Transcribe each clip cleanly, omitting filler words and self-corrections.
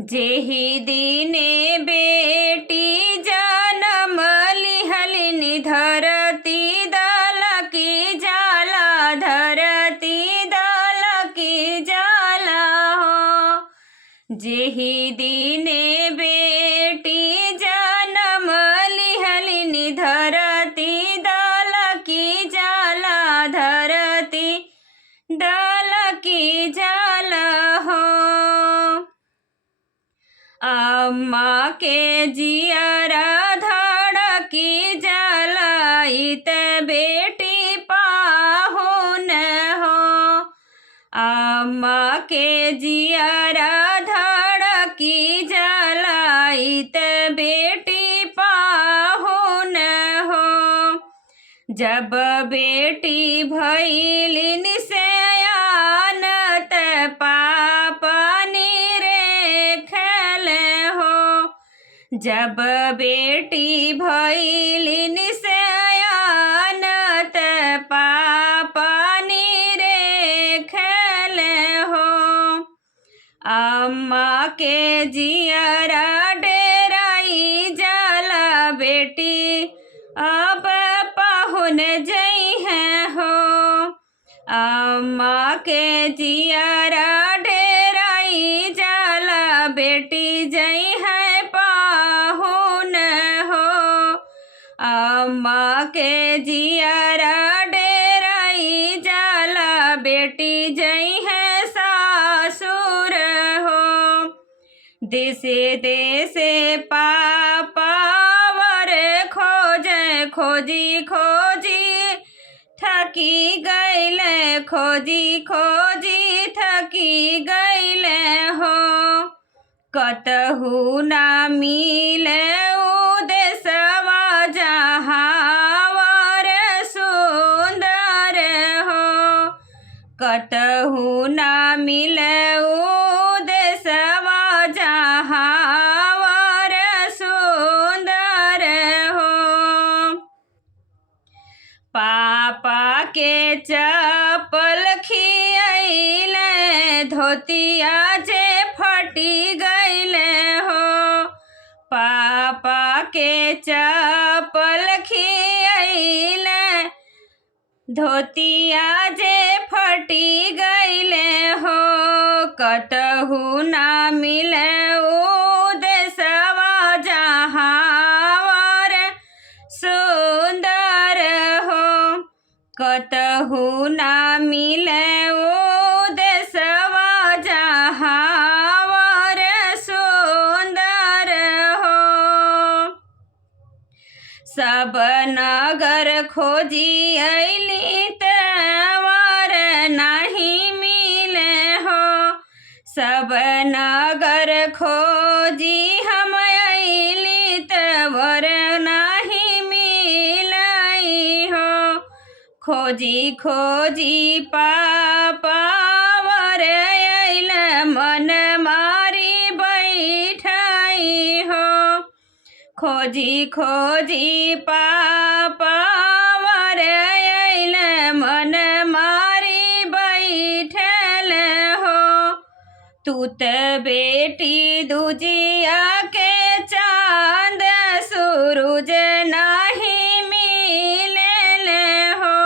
जेहि दिने बेटी जनम लिहलिनि धरती दल की जाला, धरती दल की जाला हो। जेहि दिने बेटी जनम लिहलिनि धरती दल की जाला, धरती दल की जाला हो। अम्मा के जियरा धड़की जाला, इत बेटी पाहुन हो। अम्मा के जियरा धड़की जाला, इत बेटी पाहुन हो। जब बेटी भइलिन सयान त पापा निरेखल हो। जब बेटी भइलिन सयान त पापा निरेखल हो। अम्मा के जियरा डेराई जाला, बेटी अब पाहुन जइहे हो। अम्मा के जियरा डेराई जाला, बेटी जइहे पाहुन हो। अम्मा के जियरा डेराई जाला, बेटी जइहे सासुर हो। देशे देशे पापा वर खोजे, खोजी खोजी थकी गइले, खोजी खोजी थकी गइले हो। कतहु ना मिले उ देशवा जहाँ वर सुंदर हो। कतहु ना मिले उ देशवा जहाँ वर सुंदर हो। पापा के चप्पल खियैले, धोतिया जे फटी गइले हो। पापा के चप्पल खियैले, धोतिया जे फटी गइले हो। कतहु ना मिले उ देशवा जहाँ वर सुंदर हो। कतहु ना मिले उ देशवा जहाँ वर सुंदर हो। सब नगर खोजी अइली त वर नहीं मिले हो। सब नगर खोजी हम अइली त वर नहीं मिलई हो। खोजी खोजी पापा वर अइल, मन मारी बैठई हो। खोजी खोजी पापा वर अइल, मन मारी बैठल हो। तू त बेटी दुजिया के चांद, सूरज नहीं मिलल हो।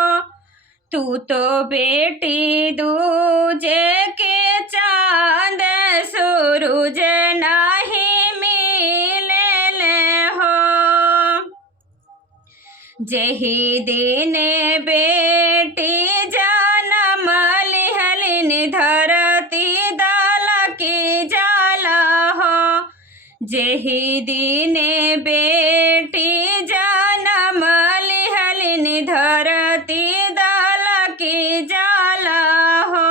तू तो बेटी दूजे के चांद, सूरज नहीं मिलल हो। जेहि दिने बेटी जनम लिहलिनि धरती दल की जाला हो। जेहि दिने बेटी जनम लिहलिनि धरती दल की जाला हो।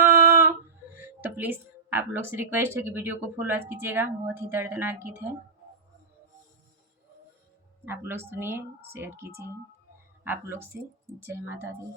तो प्लीज़ आप लोग से रिक्वेस्ट है कि वीडियो को फुल वॉच कीजिएगा, बहुत ही दर्दनाक गीत है। आप लोग सुनिए, शेयर कीजिए। आप लोग से जय माता दी।